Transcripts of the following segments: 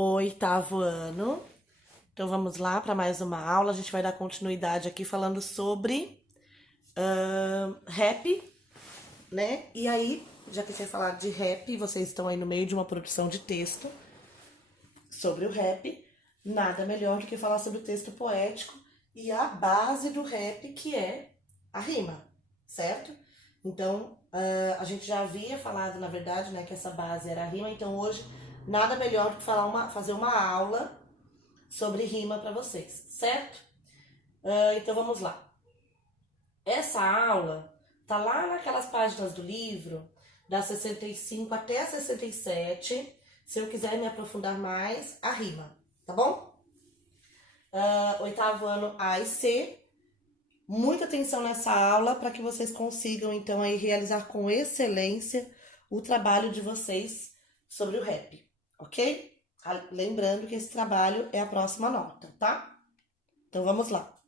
oitavo ano. Então vamos lá para mais uma aula. A gente vai dar continuidade aqui falando sobre rap, né? E aí, já que você falar de rap, vocês estão aí no meio de uma produção de texto sobre o rap, nada melhor do que falar sobre o texto poético e a base do rap, que é a rima, certo? Então, a gente já havia falado, na verdade, né, que essa base era a rima, então hoje nada melhor do que fazer uma aula sobre rima para vocês, certo? Então vamos lá. Essa aula tá lá naquelas páginas do livro, da 65 até a 67. Se eu quiser me aprofundar mais, a rima, tá bom? Oitavo ano A e C. Muita atenção nessa aula para que vocês consigam, então, aí realizar com excelência o trabalho de vocês sobre o rap, ok? Lembrando que esse trabalho é a próxima nota, tá? Então vamos lá.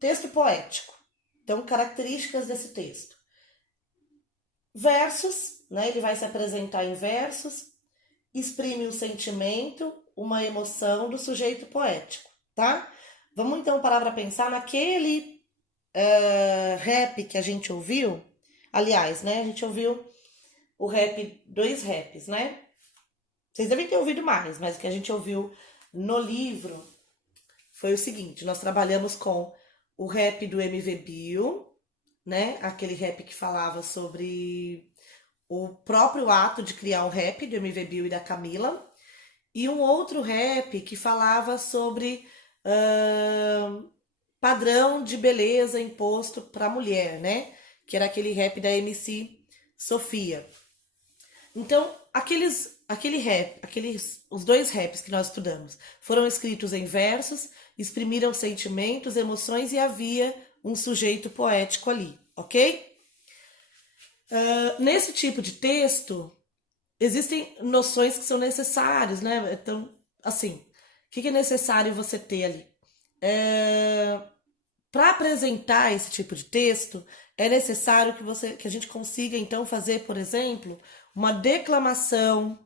Texto poético. Então, características desse texto. Versos, né? Ele vai se apresentar em versos, exprime um sentimento, uma emoção do sujeito poético, tá? Vamos então parar para pensar naquele rap que a gente ouviu. Aliás, né? A gente ouviu o rap, dois raps, né? Vocês devem ter ouvido mais, mas o que a gente ouviu no livro foi o seguinte: nós trabalhamos com o rap do MV Bill, né? Aquele rap que falava sobre o próprio ato de criar o rap do MV Bill e da Camila, e um outro rap que falava sobre padrão de beleza imposto para a mulher, né? Que era aquele rap da MC Sofia. Então, os dois raps que nós estudamos foram escritos em versos, exprimiram sentimentos, emoções e havia um sujeito poético ali, ok? Nesse tipo de texto, existem noções que são necessárias, né? Então, assim, o que é necessário você ter ali? Para apresentar esse tipo de texto, é necessário que a gente consiga, então, fazer, por exemplo, uma declamação,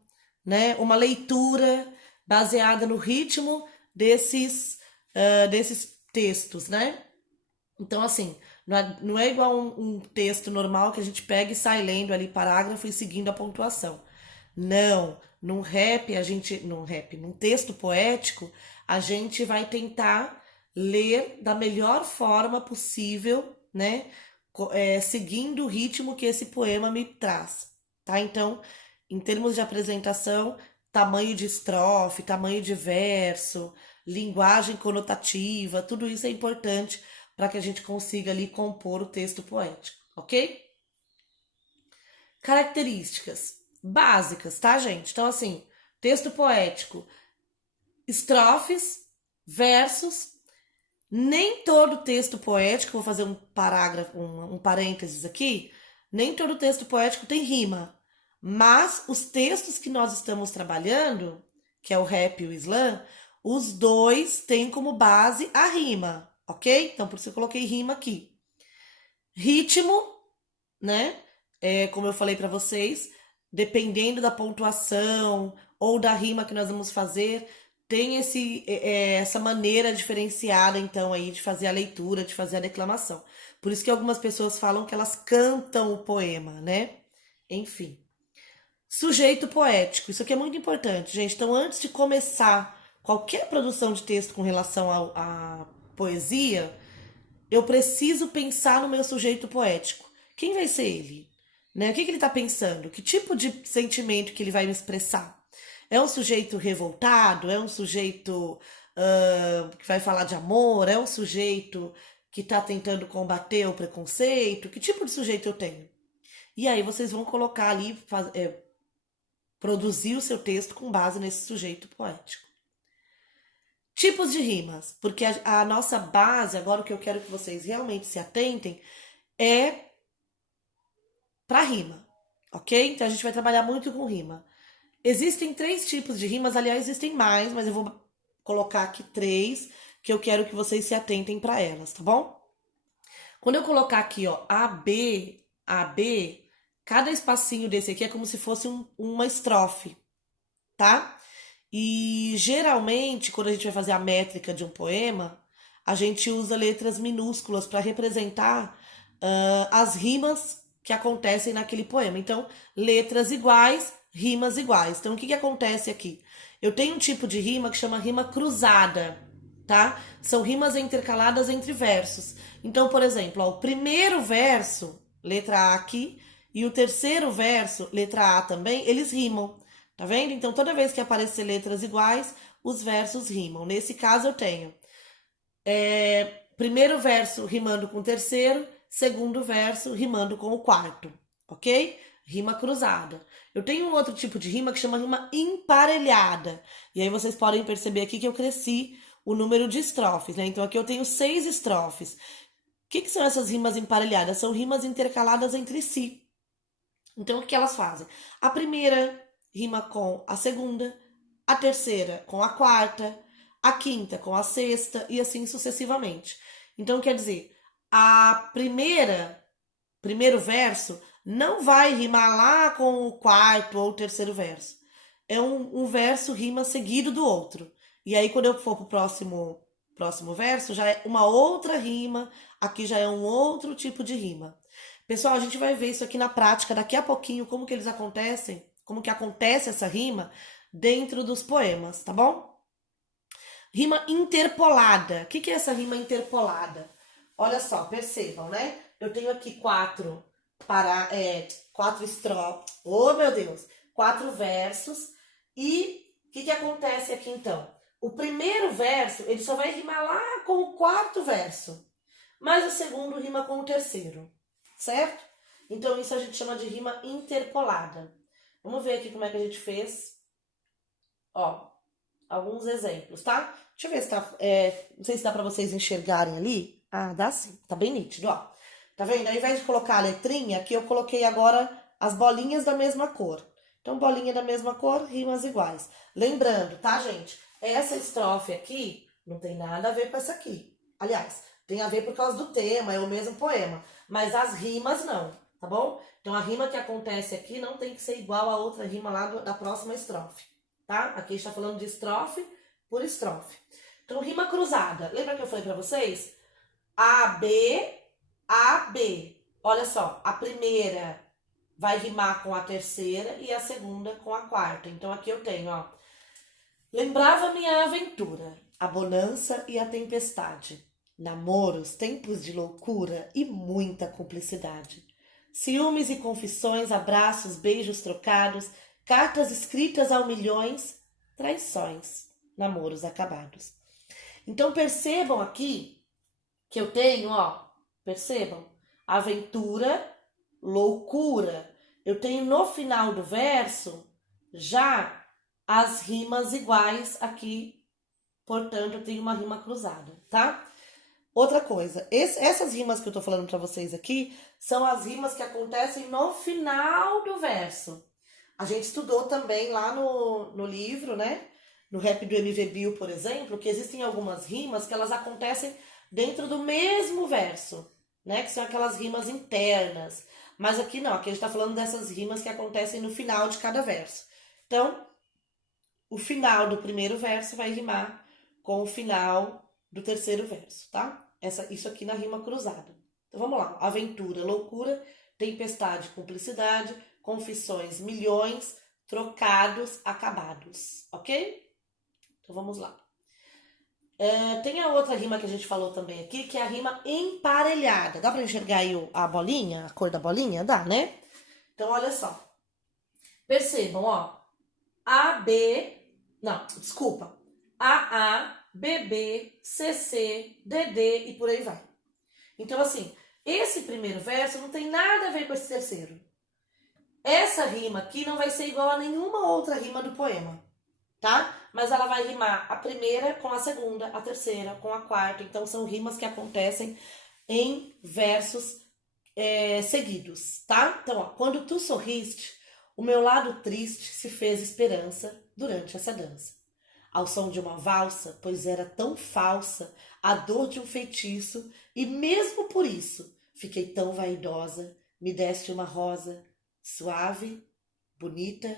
né? Uma leitura baseada no ritmo desses textos, né? Então, assim, não é igual um texto normal que a gente pega e sai lendo ali parágrafo e seguindo a pontuação. Não, num texto poético, a gente vai tentar ler da melhor forma possível, né? Seguindo o ritmo que esse poema me traz, tá? Então, em termos de apresentação, tamanho de estrofe, tamanho de verso, linguagem conotativa, tudo isso é importante para que a gente consiga ali compor o texto poético, ok? Características básicas, tá, gente? Então, assim, texto poético, estrofes, versos. Nem todo texto poético, vou fazer um parágrafo, um parênteses aqui, nem todo texto poético tem rima. Mas os textos que nós estamos trabalhando, que é o rap e o slam, os dois têm como base a rima, ok? Então, por isso eu coloquei rima aqui. Ritmo, né? Como eu falei para vocês, dependendo da pontuação ou da rima que nós vamos fazer, tem essa maneira diferenciada, então, aí, de fazer a leitura, de fazer a declamação. Por isso que algumas pessoas falam que elas cantam o poema, né? Enfim. Sujeito poético. Isso aqui é muito importante, gente. Então, antes de começar qualquer produção de texto com relação à poesia, eu preciso pensar no meu sujeito poético. Quem vai ser ele? Né? O que ele está pensando? Que tipo de sentimento que ele vai me expressar? É um sujeito revoltado? É um sujeito que vai falar de amor? É um sujeito que está tentando combater o preconceito? Que tipo de sujeito eu tenho? E aí vocês vão colocar ali, produzir o seu texto com base nesse sujeito poético. Tipos de rimas, porque a nossa base, agora o que eu quero que vocês realmente se atentem, é para rima, ok? Então a gente vai trabalhar muito com rima. Existem 3 tipos de rimas, aliás, existem mais, mas eu vou colocar aqui 3 que eu quero que vocês se atentem para elas, tá bom? Quando eu colocar aqui, ó, A, B, cada espacinho desse aqui é como se fosse uma estrofe, tá? E geralmente, quando a gente vai fazer a métrica de um poema, a gente usa letras minúsculas para representar as rimas que acontecem naquele poema. Então, letras iguais, rimas iguais. Então, o que acontece aqui? Eu tenho um tipo de rima que chama rima cruzada, tá? São rimas intercaladas entre versos. Então, por exemplo, ó, o primeiro verso, letra A aqui, e o terceiro verso, letra A também, eles rimam. Tá vendo? Então, toda vez que aparecer letras iguais, os versos rimam. Nesse caso, eu tenho primeiro verso rimando com o terceiro, segundo verso rimando com o quarto, ok? Rima cruzada. Eu tenho um outro tipo de rima que chama rima emparelhada. E aí vocês podem perceber aqui que eu cresci o número de estrofes, né? Então aqui eu tenho 6 estrofes. O que são essas rimas emparelhadas? São rimas intercaladas entre si. Então o que elas fazem? A primeira rima com a segunda, a terceira com a quarta, a quinta com a sexta e assim sucessivamente. Então quer dizer, a primeiro verso não vai rimar lá com o quarto ou o terceiro verso. É um verso rima seguido do outro. E aí quando eu for pro próximo verso, já é uma outra rima, aqui já é um outro tipo de rima. Pessoal, a gente vai ver isso aqui na prática daqui a pouquinho, como que eles acontecem, como que acontece essa rima dentro dos poemas, tá bom? Rima interpolada. O que é essa rima interpolada? Olha só, percebam, né? Eu tenho aqui quatro estrofes. Oh, meu Deus! 4 versos. E o que acontece aqui então? O primeiro verso, ele só vai rimar lá com o quarto verso. Mas o segundo rima com o terceiro. Certo? Então isso a gente chama de rima interpolada. Vamos ver aqui como é que a gente fez. Ó, alguns exemplos, tá? Deixa eu ver se tá. Não sei se dá pra vocês enxergarem ali. Ah, dá sim. Tá bem nítido, ó. Tá vendo? Ao invés de colocar a letrinha, aqui eu coloquei agora as bolinhas da mesma cor. Então, bolinha da mesma cor, rimas iguais. Lembrando, tá, gente? Essa estrofe aqui não tem nada a ver com essa aqui. Aliás, tem a ver por causa do tema, é o mesmo poema. Mas as rimas não, tá bom? Então, a rima que acontece aqui não tem que ser igual a outra rima lá da próxima estrofe, tá? Aqui está falando de estrofe por estrofe. Então, rima cruzada. Lembra que eu falei pra vocês? A, B, A, B. Olha só, a primeira vai rimar com a terceira e a segunda com a quarta. Então, aqui eu tenho, ó. Lembrava minha aventura, a bonança e a tempestade. Namoros, tempos de loucura e muita cumplicidade. Ciúmes e confissões, abraços, beijos trocados, cartas escritas ao milhões, traições, namoros acabados. Então percebam aqui que eu tenho, ó, percebam, aventura, loucura. Eu tenho no final do verso já as rimas iguais aqui, portanto eu tenho uma rima cruzada, tá? Outra coisa, essas rimas que eu tô falando pra vocês aqui são as rimas que acontecem no final do verso. A gente estudou também lá no livro, né? No rap do MV Bill, por exemplo, que existem algumas rimas que elas acontecem dentro do mesmo verso, né? Que são aquelas rimas internas. Mas aqui não, aqui a gente tá falando dessas rimas que acontecem no final de cada verso. Então, o final do primeiro verso vai rimar com o final do terceiro verso, tá? Isso aqui na rima cruzada. Então vamos lá. Aventura, loucura, tempestade, cumplicidade, confissões, milhões, trocados, acabados, ok? Então vamos lá. Tem a outra rima que a gente falou também aqui, que é a rima emparelhada. Dá pra enxergar aí a bolinha, a cor da bolinha? Dá, né? Então olha só. Percebam, ó. A, B... Não, desculpa. A, BB, CC, DD e por aí vai. Então, assim, esse primeiro verso não tem nada a ver com esse terceiro. Essa rima aqui não vai ser igual a nenhuma outra rima do poema, tá? Mas ela vai rimar a primeira com a segunda, a terceira com a quarta. Então, são rimas que acontecem em versos seguidos, tá? Então, ó, quando tu sorriste, o meu lado triste se fez esperança durante essa dança. Ao som de uma valsa, pois era tão falsa a dor de um feitiço, e mesmo por isso fiquei tão vaidosa, me deste uma rosa, suave, bonita,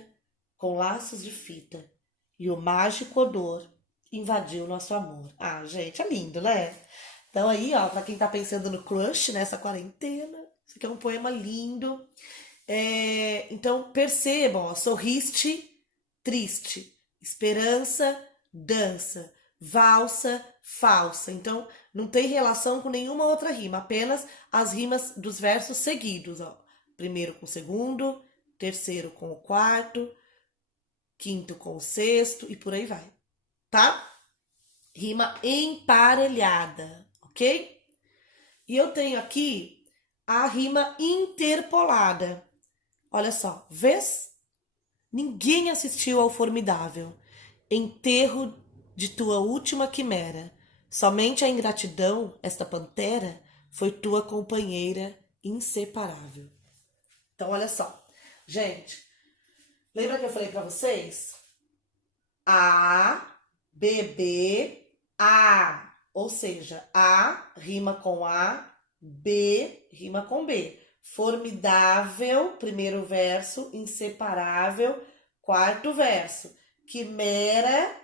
com laços de fita, e o mágico odor invadiu nosso amor. Ah, gente, é lindo, né? Então aí, ó, pra quem tá pensando no crush nessa quarentena, isso aqui é um poema lindo. Então percebam, ó, sorriste, triste, esperança, dança, valsa, falsa. Então não tem relação com nenhuma outra rima, apenas as rimas dos versos seguidos, ó. Primeiro com o segundo, terceiro com o quarto, quinto com o sexto e por aí vai, tá? Rima emparelhada, ok? E eu tenho aqui a rima interpolada. Olha só, vês? Ninguém assistiu ao formidável enterro de tua última quimera. Somente a ingratidão, esta pantera, foi tua companheira inseparável. Então, olha só. Gente, lembra que eu falei pra vocês? A, B, B, A. Ou seja, A rima com A, B rima com B. Formidável, primeiro verso, inseparável, quarto verso. Quimera,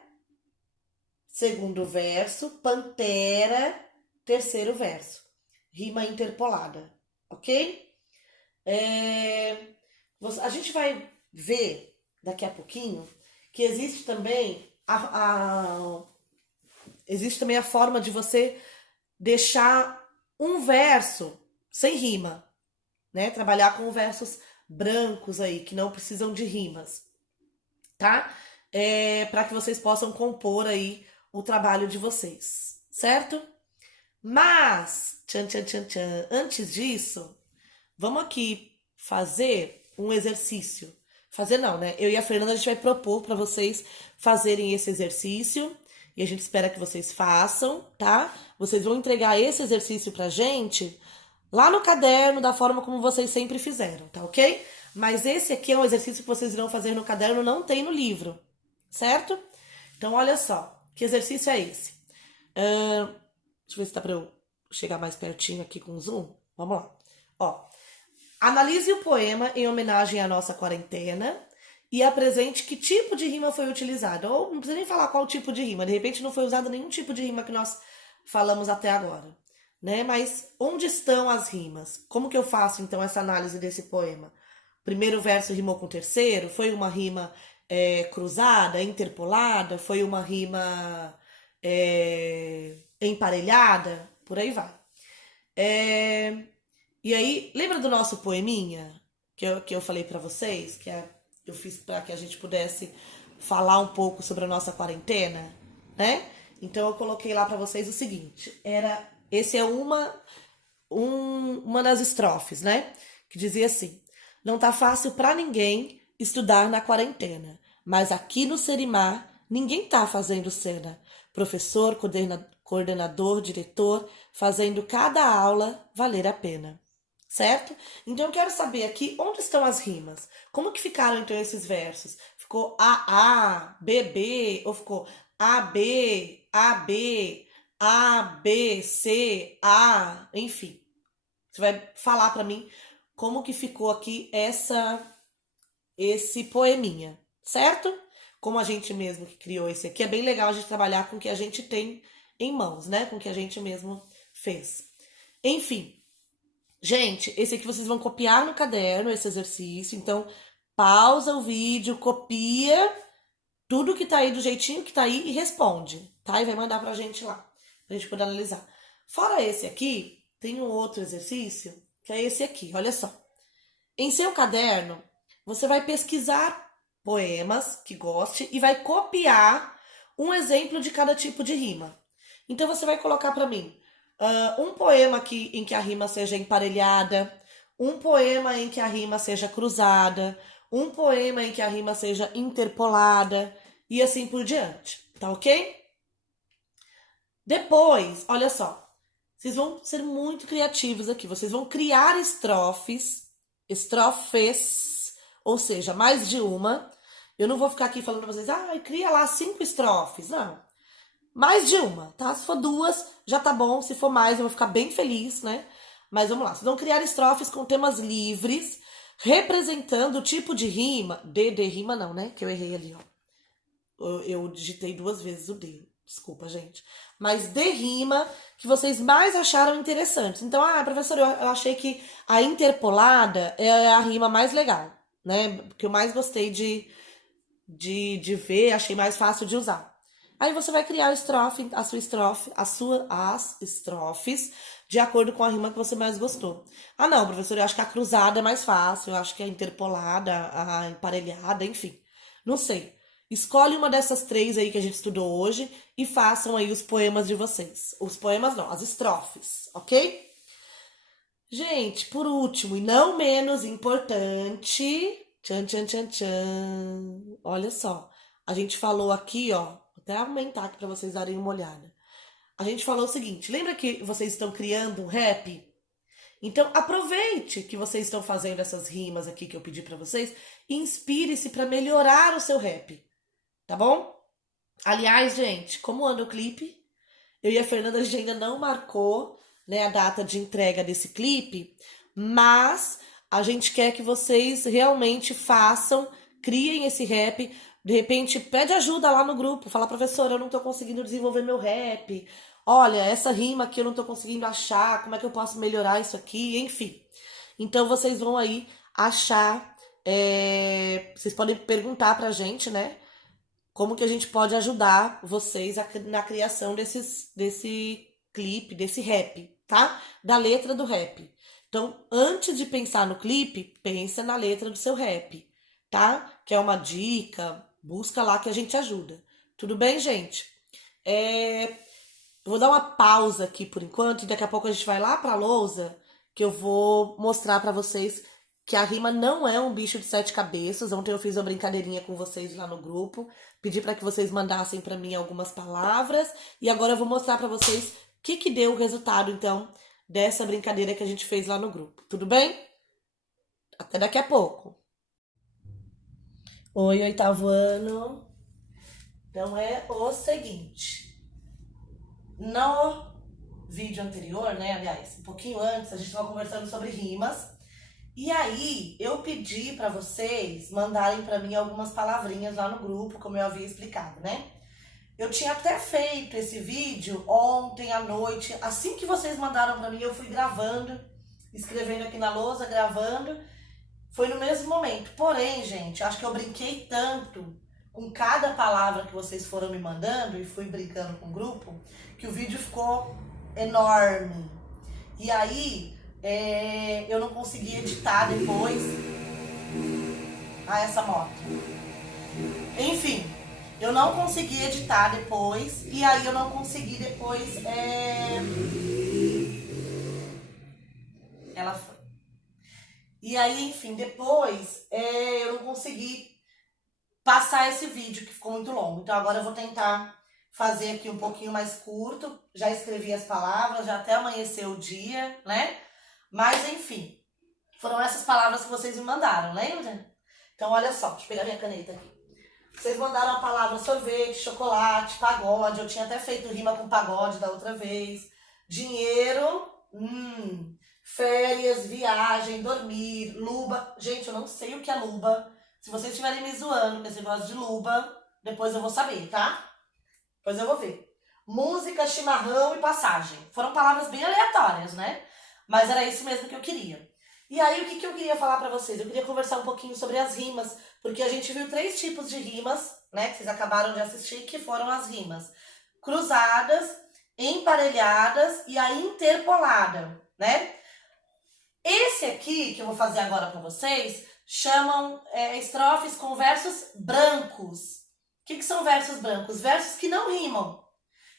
segundo verso, pantera, terceiro verso. Rima interpolada, ok? A gente vai ver daqui a pouquinho que existe também existe também a forma de você deixar um verso sem rima, né? Trabalhar com versos brancos aí, que não precisam de rimas, tá? Para que vocês possam compor aí o trabalho de vocês, certo? Mas, antes disso, vamos aqui fazer um exercício. Fazer não, né? Eu e a Fernanda, a gente vai propor para vocês fazerem esse exercício e a gente espera que vocês façam, tá? Vocês vão entregar esse exercício pra gente lá no caderno, da forma como vocês sempre fizeram, tá ok? Mas esse aqui é um exercício que vocês irão fazer no caderno, não tem no livro, certo? Então, olha só, que exercício é esse? Deixa eu ver se dá pra eu chegar mais pertinho aqui com o zoom. Vamos lá. Ó, analise o poema em homenagem à nossa quarentena e apresente que tipo de rima foi utilizado. Ou não precisa nem falar qual tipo de rima, de repente não foi usado nenhum tipo de rima que nós falamos até agora, né? Mas onde estão as rimas? Como que eu faço então essa análise desse poema? Primeiro verso rimou com o terceiro? Foi uma rima cruzada, interpolada? Foi uma rima emparelhada? Por aí vai. E aí, lembra do nosso poeminha que eu falei pra vocês? Eu fiz para que a gente pudesse falar um pouco sobre a nossa quarentena, né? Então eu coloquei lá pra vocês o seguinte, esse é uma das estrofes, né? Que dizia assim: não tá fácil pra ninguém estudar na quarentena, mas aqui no Serimar ninguém tá fazendo cena. Professor, coordenador, diretor, fazendo cada aula valer a pena. Certo? Então eu quero saber aqui onde estão as rimas. Como que ficaram então esses versos? Ficou A, B, B, ou ficou A, B, A, B, A, B, C, A, enfim. Você vai falar para mim como que ficou aqui esse poeminha, certo? Como a gente mesmo que criou esse aqui, é bem legal a gente trabalhar com o que a gente tem em mãos, né? Com o que a gente mesmo fez. Enfim, gente, esse aqui vocês vão copiar no caderno, esse exercício. Então, pausa o vídeo, copia tudo que tá aí do jeitinho que tá aí e responde, tá? E vai mandar pra gente lá, pra gente poder analisar. Fora esse aqui, tem um outro exercício, que é esse aqui, olha só. Em seu caderno, você vai pesquisar poemas que goste e vai copiar um exemplo de cada tipo de rima. Então, você vai colocar pra mim um poema em que a rima seja emparelhada, um poema em que a rima seja cruzada, um poema em que a rima seja interpolada e assim por diante, tá ok? Depois, olha só, vocês vão ser muito criativos aqui, vocês vão criar estrofes, ou seja, mais de uma. Eu não vou ficar aqui falando pra vocês, cria lá 5 estrofes, não. Mais de uma, tá? Se for 2, já tá bom. Se for mais, eu vou ficar bem feliz, né? Mas vamos lá. Vocês vão criar estrofes com temas livres, representando o tipo de rima. De rima não, né? Que eu errei ali, ó. Eu digitei 2 vezes o D. Desculpa, gente. Mas de rima que vocês mais acharam interessantes. Então, professora, eu achei que a interpolada é a rima mais legal, né? Que eu mais gostei de ver, achei mais fácil de usar. Aí você vai criar as estrofes de acordo com a rima que você mais gostou. Não, professor, eu acho que a cruzada é mais fácil, eu acho que a interpolada, a emparelhada, enfim. Não sei. Escolhe uma dessas 3 aí que a gente estudou hoje e façam aí os poemas de vocês. Os poemas não, as estrofes, ok? Gente, por último e não menos importante, tchan, tchan, tchan, tchan. Olha só, a gente falou aqui, ó, vou até aumentar aqui para vocês darem uma olhada. A gente falou o seguinte, lembra que vocês estão criando um rap? Então aproveite que vocês estão fazendo essas rimas aqui que eu pedi para vocês e inspire-se para melhorar o seu rap, tá bom? Aliás, gente, como anda o clipe? Eu e a Fernanda, a gente ainda não marcou, né, a data de entrega desse clipe, mas a gente quer que vocês realmente façam, criem esse rap. De repente, pede ajuda lá no grupo, fala, professora, eu não tô conseguindo desenvolver meu rap. Olha, essa rima aqui eu não tô conseguindo achar, como é que eu posso melhorar isso aqui? Enfim. Então, vocês vão aí achar, vocês podem perguntar pra gente, né? Como que a gente pode ajudar vocês na criação desse clipe, desse rap, tá? Da letra do rap. Então, antes de pensar no clipe, pensa na letra do seu rap, tá? Quer uma dica? Busca lá que a gente ajuda. Tudo bem, gente? Eu vou dar uma pausa aqui por enquanto e daqui a pouco a gente vai lá pra lousa, que eu vou mostrar pra vocês que a rima não é um bicho de 7 cabeças. Ontem eu fiz uma brincadeirinha com vocês lá no grupo, pedi para que vocês mandassem para mim algumas palavras e agora eu vou mostrar para vocês o que deu o resultado, então, dessa brincadeira que a gente fez lá no grupo. Tudo bem? Até daqui a pouco. Oi, 8º ano. Então é o seguinte. No vídeo anterior, né, aliás, um pouquinho antes, a gente estava conversando sobre rimas. E aí, eu pedi para vocês mandarem para mim algumas palavrinhas lá no grupo, como eu havia explicado, né? Eu tinha até feito esse vídeo ontem à noite. Assim que vocês mandaram para mim, eu fui gravando, escrevendo aqui na lousa, gravando. Foi no mesmo momento. Porém, gente, acho que eu brinquei tanto com cada palavra que vocês foram me mandando e fui brincando com o grupo, que o vídeo ficou enorme. E aí, eu não consegui editar depois. Essa moto. Enfim, eu não consegui editar depois. E aí eu não consegui depois. Ela foi. E aí, enfim, depois eu não consegui passar esse vídeo que ficou muito longo. Então agora eu vou tentar fazer aqui um pouquinho mais curto. Já escrevi as palavras, já até amanheceu o dia, né? Mas, enfim, foram essas palavras que vocês me mandaram, lembra? Então, olha só, deixa eu pegar minha caneta aqui. Vocês mandaram a palavra sorvete, chocolate, pagode. Eu tinha até feito rima com pagode da outra vez. Dinheiro, férias, viagem, dormir, luba. Gente, eu não sei o que é luba. Se vocês estiverem me zoando com esse negócio de luba, depois eu vou saber, tá? Depois eu vou ver. Música, chimarrão e passagem. Foram palavras bem aleatórias, né? Mas era isso mesmo que eu queria. E aí, o que eu queria falar pra vocês? Eu queria conversar um pouquinho sobre as rimas, porque a gente viu 3 tipos de rimas, né? Que vocês acabaram de assistir, que foram as rimas cruzadas, emparelhadas e a interpolada, né? Esse aqui, que eu vou fazer agora pra vocês, chamam estrofes com versos brancos. O que são versos brancos? Versos que não rimam.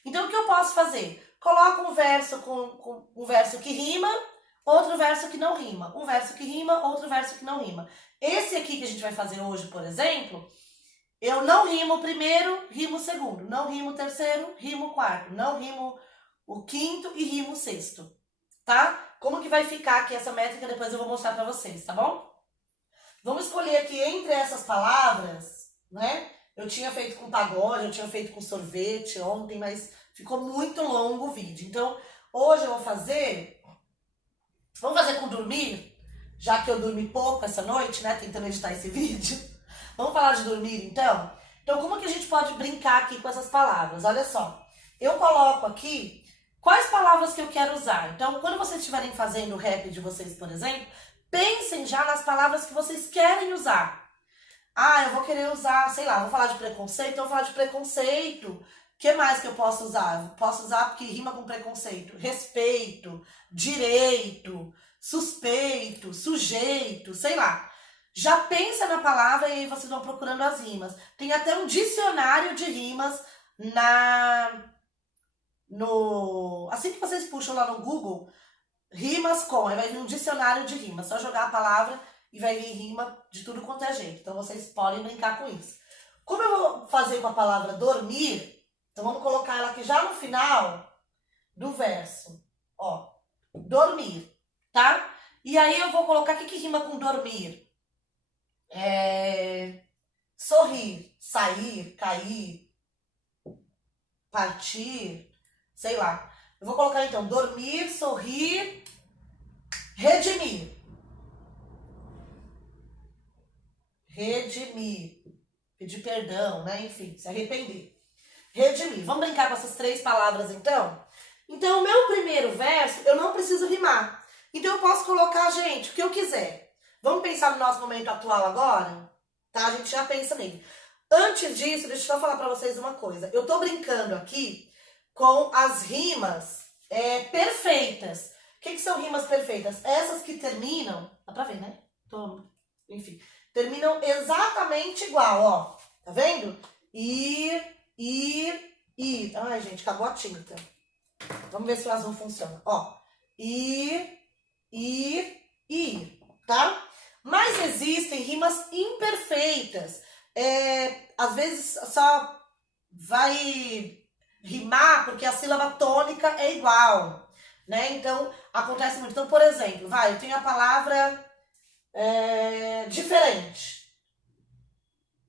Então, o que eu posso fazer? Coloco um verso com um verso que rima, outro verso que não rima. Um verso que rima, outro verso que não rima. Esse aqui que a gente vai fazer hoje, por exemplo, eu não rimo o primeiro, rimo o segundo. Não rimo o terceiro, rimo o quarto. Não rimo o quinto e rimo o sexto. Tá? Como que vai ficar aqui essa métrica? Depois eu vou mostrar pra vocês, tá bom? Vamos escolher aqui entre essas palavras, né? Eu tinha feito com pagode, eu tinha feito com sorvete ontem, mas ficou muito longo o vídeo. Então, hoje eu vou fazer... Vamos fazer com dormir? Já que eu dormi pouco essa noite, né? Tentando editar esse vídeo. Vamos falar de dormir, então? Então, como que a gente pode brincar aqui com essas palavras? Olha só, eu coloco aqui quais palavras que eu quero usar. Então, quando vocês estiverem fazendo o rap de vocês, por exemplo, pensem já nas palavras que vocês querem usar. Ah, eu vou querer usar, sei lá, vou falar de preconceito, então eu vou falar de preconceito. O que mais que eu posso usar? Eu posso usar porque rima com preconceito. Respeito, direito, suspeito, sujeito, sei lá. Já pensa na palavra e aí vocês vão procurando as rimas. Tem até um dicionário de rimas assim que vocês puxam lá no Google, rimas com, aí vai vir um dicionário de rimas. Só jogar a palavra e vai vir rima de tudo quanto é jeito. Então vocês podem brincar com isso. Como eu vou fazer com a palavra dormir, então vamos colocar ela aqui já no final do verso. Ó, dormir, tá? E aí eu vou colocar, o que rima com dormir? Sorrir, sair, cair, partir, sei lá. Eu vou colocar então dormir, sorrir, redimir. Redimir. Pedir perdão, né? Enfim, se arrepender. Redimir. Vamos brincar com essas 3 palavras então? Então, o meu primeiro verso, eu não preciso rimar. Então, eu posso colocar, gente, o que eu quiser. Vamos pensar no nosso momento atual agora? Tá? A gente já pensa nele. Antes disso, deixa eu só falar pra vocês uma coisa. Eu tô brincando aqui com as rimas perfeitas. O que são rimas perfeitas? Essas que terminam... Dá pra ver, né? Enfim. Terminam exatamente igual, ó. Tá vendo? Ir. Ai, gente, acabou a tinta. Vamos ver se o azul funciona. Ó. Ir. Tá? Mas existem rimas imperfeitas. Às vezes só vai rimar porque a sílaba tônica é igual, né? Então, acontece muito. Então, por exemplo, eu tenho a palavra diferente.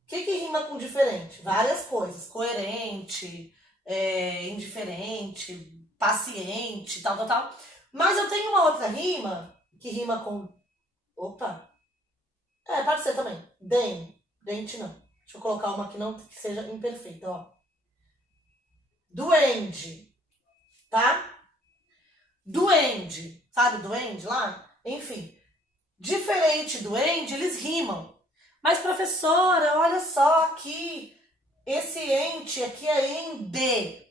O que rima com diferente? Várias coisas. Coerente, indiferente, paciente, tal. Mas eu tenho uma outra rima que rima com... Opa! Pode ser também. Dente não. Deixa eu colocar uma que seja imperfeita, ó. Duende, tá? Duende. Sabe duende lá? Enfim. Diferente duende, eles rimam. Mas, professora, olha só aqui. Esse ente aqui é ende.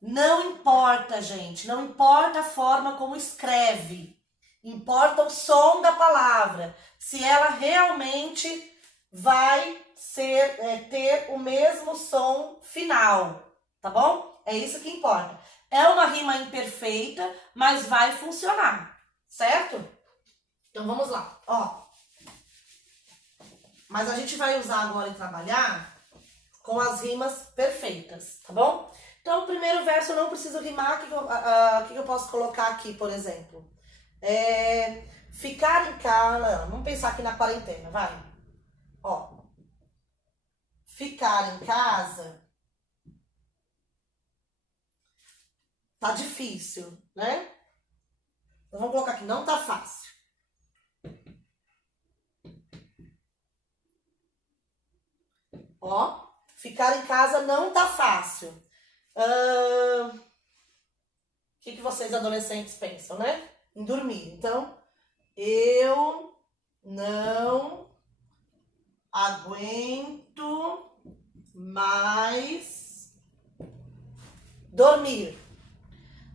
Não importa, gente. Não importa a forma como escreve. Importa o som da palavra. Se ela realmente vai ter o mesmo som final. Tá bom? É isso que importa. É uma rima imperfeita, mas vai funcionar. Certo? Então vamos lá. Ó. Mas a gente vai usar agora e trabalhar com as rimas perfeitas. Tá bom? Então, o primeiro verso eu não preciso rimar. O que eu posso colocar aqui, por exemplo? Ficar em casa... Vamos pensar aqui na quarentena, vai. Ó. Ficar em casa... Tá difícil, né? Então, vamos colocar aqui, não tá fácil. Ó, ficar em casa não tá fácil. O que vocês adolescentes pensam, né? Em dormir. Então, eu não aguento mais dormir.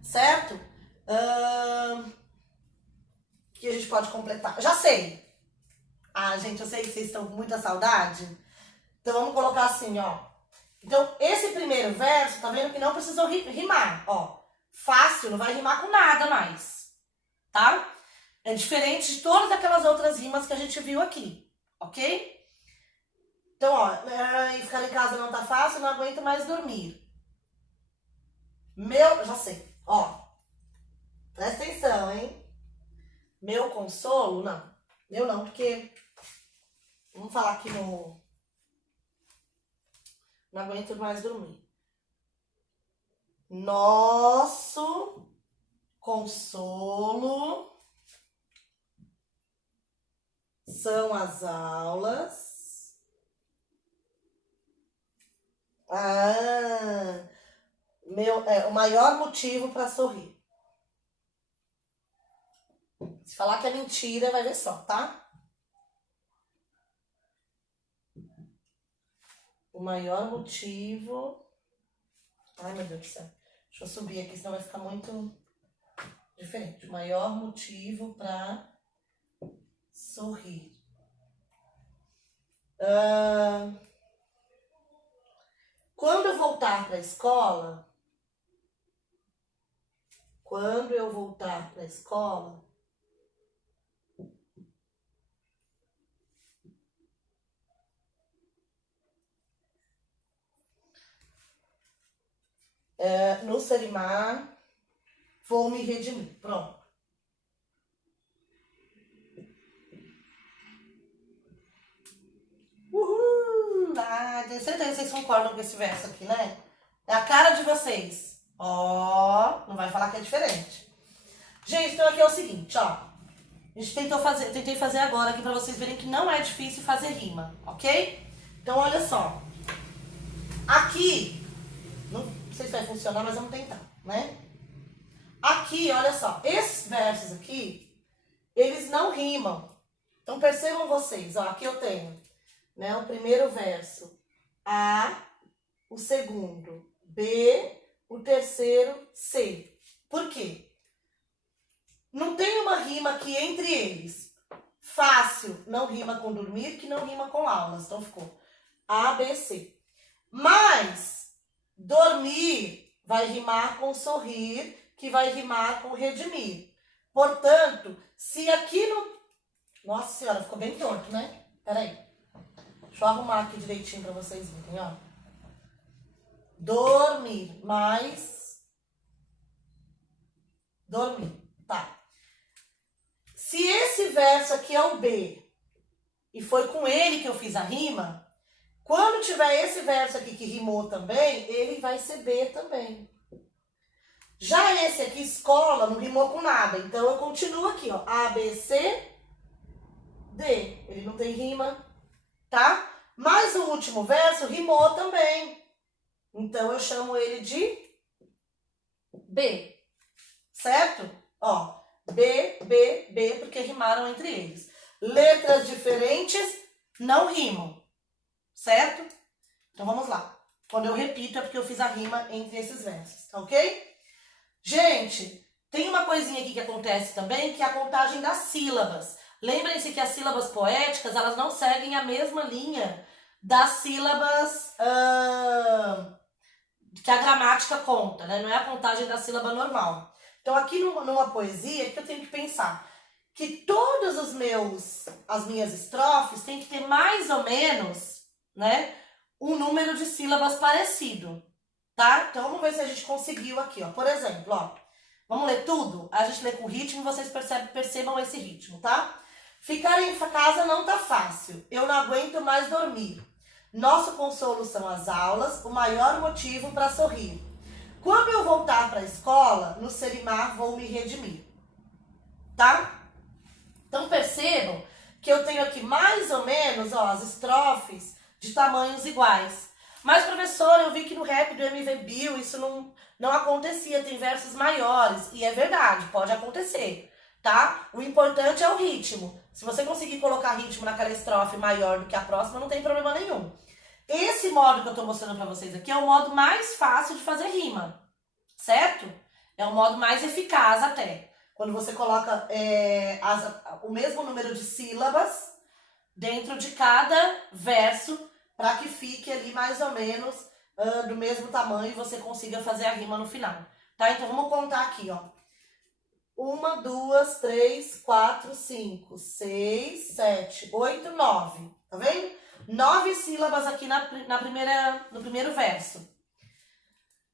Certo? O que a gente pode completar? Já sei. Ah, gente, eu sei que vocês estão com muita saudade. Então, vamos colocar assim, ó. Então, esse primeiro verso, tá vendo que não precisou rimar, ó. Fácil, não vai rimar com nada mais, tá? É diferente de todas aquelas outras rimas que a gente viu aqui, ok? Então, ó, ficar em casa não tá fácil, não aguento mais dormir. Já sei, ó. Presta atenção, hein? Meu consolo, não. Meu não, porque... Vamos falar aqui no... Não aguento mais dormir. Nosso consolo são as aulas Ah, o maior motivo para sorrir. Se falar que é mentira, vai ver só, tá? O maior motivo... Ai, meu Deus do céu. Deixa eu subir aqui, senão vai ficar muito diferente. O maior motivo para sorrir. Quando eu voltar para a escola... no Serimar, vou me redimir. Pronto. Uhul! Ah, tenho certeza que vocês concordam com esse verso aqui, né? É a cara de vocês. Ó, não vai falar que é diferente. Gente, então aqui é o seguinte, ó. A gente tentei fazer agora aqui pra vocês verem que não é difícil fazer rima, ok? Então olha só. Aqui, não sei se vai funcionar, mas vamos tentar, né? Aqui, olha só, esses versos aqui, eles não rimam. Então percebam vocês, ó, aqui eu tenho, né, o primeiro verso, A, o segundo, B, o terceiro, C. Por quê? Não tem uma rima aqui entre eles. Fácil não rima com dormir, que não rima com aulas. Então ficou A, B, C. Mas dormir vai rimar com sorrir, que vai rimar com redimir. Portanto, se aqui no... Nossa senhora, ficou bem torto, né? Peraí. Deixa eu arrumar aqui direitinho pra vocês verem, ó. Dormir mais dormir. Tá. Se esse verso aqui é o B e foi com ele que eu fiz a rima, quando tiver esse verso aqui que rimou também, ele vai ser B também. Já esse aqui, escola, não rimou com nada. Então eu continuo aqui, ó. A, B, C, D. Ele não tem rima, tá? Mas o último verso rimou também. Então eu chamo ele de B. Certo? Ó. B, B, B, porque rimaram entre eles. Letras diferentes não rimam. Certo? Então vamos lá. Quando eu repito é porque eu fiz a rima entre esses versos, tá ok? Gente, tem uma coisinha aqui que acontece também, que é a contagem das sílabas. Lembrem-se que as sílabas poéticas, elas não seguem a mesma linha das sílabas que a gramática conta, né? Não é a contagem da sílaba normal. Então aqui numa poesia, o que eu tenho que pensar? Que todas as minhas estrofes têm que ter mais ou menos, né, um número de sílabas parecido, tá? Então vamos ver se a gente conseguiu aqui, ó. Por exemplo, ó, vamos ler tudo? A gente lê com ritmo e vocês percebam esse ritmo, tá? Ficar em casa não tá fácil, eu não aguento mais dormir. Nosso consolo são as aulas, o maior motivo para sorrir. Quando eu voltar para a escola, no Serimar vou me redimir, tá? Então percebam que eu tenho aqui mais ou menos, ó, as estrofes de tamanhos iguais. Mas, professor, eu vi que no rap do MV Bill isso não acontecia, tem versos maiores. E é verdade, pode acontecer, tá? O importante é o ritmo. Se você conseguir colocar ritmo naquela estrofe maior do que a próxima, não tem problema nenhum. Esse modo que eu tô mostrando pra vocês aqui é o modo mais fácil de fazer rima, certo? É o modo mais eficaz até. Quando você coloca o mesmo número de sílabas dentro de cada verso, para que fique ali mais ou menos do mesmo tamanho e você consiga fazer a rima no final, tá? Então vamos contar aqui, ó. 1, 2, 3, 4, 5, 6, 7, 8, 9. Tá vendo? 9 sílabas aqui no primeiro verso.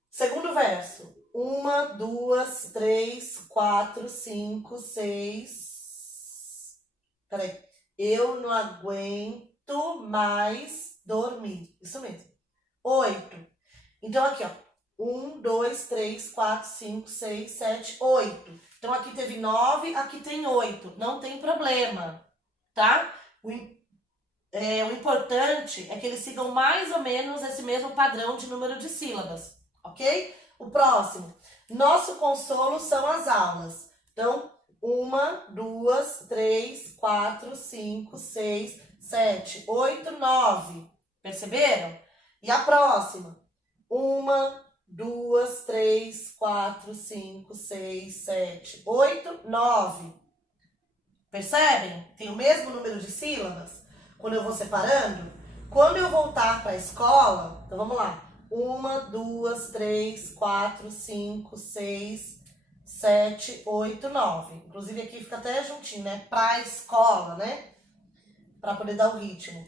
Segundo verso. 1, 2, 3, 4, 5, 6. Peraí. Eu não aguento mais dormir. Isso mesmo. 8. Então aqui, ó. 1, 2, 3, 4, 5, 6, 7, 8. Então aqui teve 9, aqui tem 8. Não tem problema, tá? o importante é que eles sigam mais ou menos esse mesmo padrão de número de sílabas, ok? O próximo. Nosso consolo são as aulas. Então, 1, 2, 3, 4, 5, 6, 7, 8, 9. Perceberam? E a próxima. 1, 2, 3, 4, 5, 6, 7, 8, 9. Percebem? Tem o mesmo número de sílabas? Quando eu vou separando. Quando eu voltar para a escola, então vamos lá. 1, 2, 3, 4, 5, 6, 7, 8, 9. Inclusive aqui fica até juntinho, né? Pra escola, né? Pra poder dar o ritmo.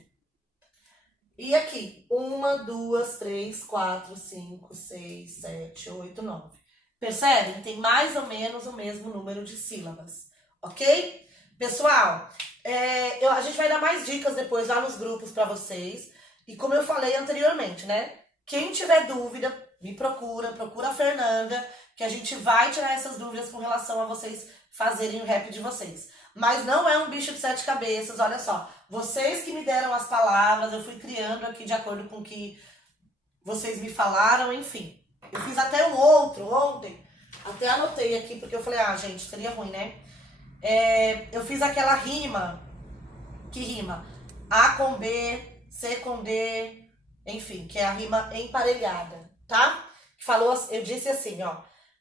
E aqui, 1, 2, 3, 4, 5, 6, 7, 8, 9. Percebem? Tem mais ou menos o mesmo número de sílabas, ok? Pessoal, a gente vai dar mais dicas depois lá nos grupos pra vocês. E como eu falei anteriormente, né? Quem tiver dúvida, me procura a Fernanda, que a gente vai tirar essas dúvidas com relação a vocês fazerem o rap de vocês. Mas não é um bicho de 7 cabeças, olha só. Vocês que me deram as palavras, eu fui criando aqui de acordo com o que vocês me falaram, enfim. Eu fiz até um outro ontem, até anotei aqui, porque eu falei, gente, seria ruim, né? Eu fiz aquela rima, que rima A com B, C com D, enfim, que é a rima emparelhada, tá? Eu disse assim, ó.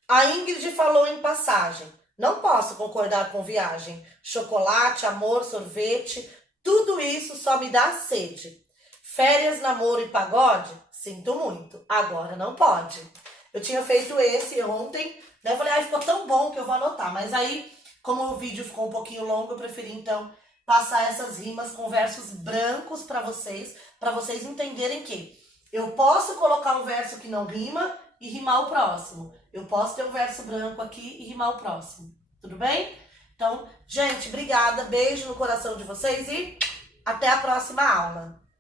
A Ingrid falou em passagem. Não posso concordar com viagem. Chocolate, amor, sorvete, tudo isso só me dá sede. Férias, namoro e pagode? Sinto muito, agora não pode. Eu tinha feito esse ontem, né? Eu falei, ficou tão bom que eu vou anotar. Mas aí, como o vídeo ficou um pouquinho longo, eu preferi então passar essas rimas com versos brancos para vocês entenderem que eu posso colocar um verso que não rima e rimar o próximo. Eu posso ter um verso branco aqui e rimar o próximo. Tudo bem? Então, gente, obrigada. Beijo no coração de vocês e até a próxima aula.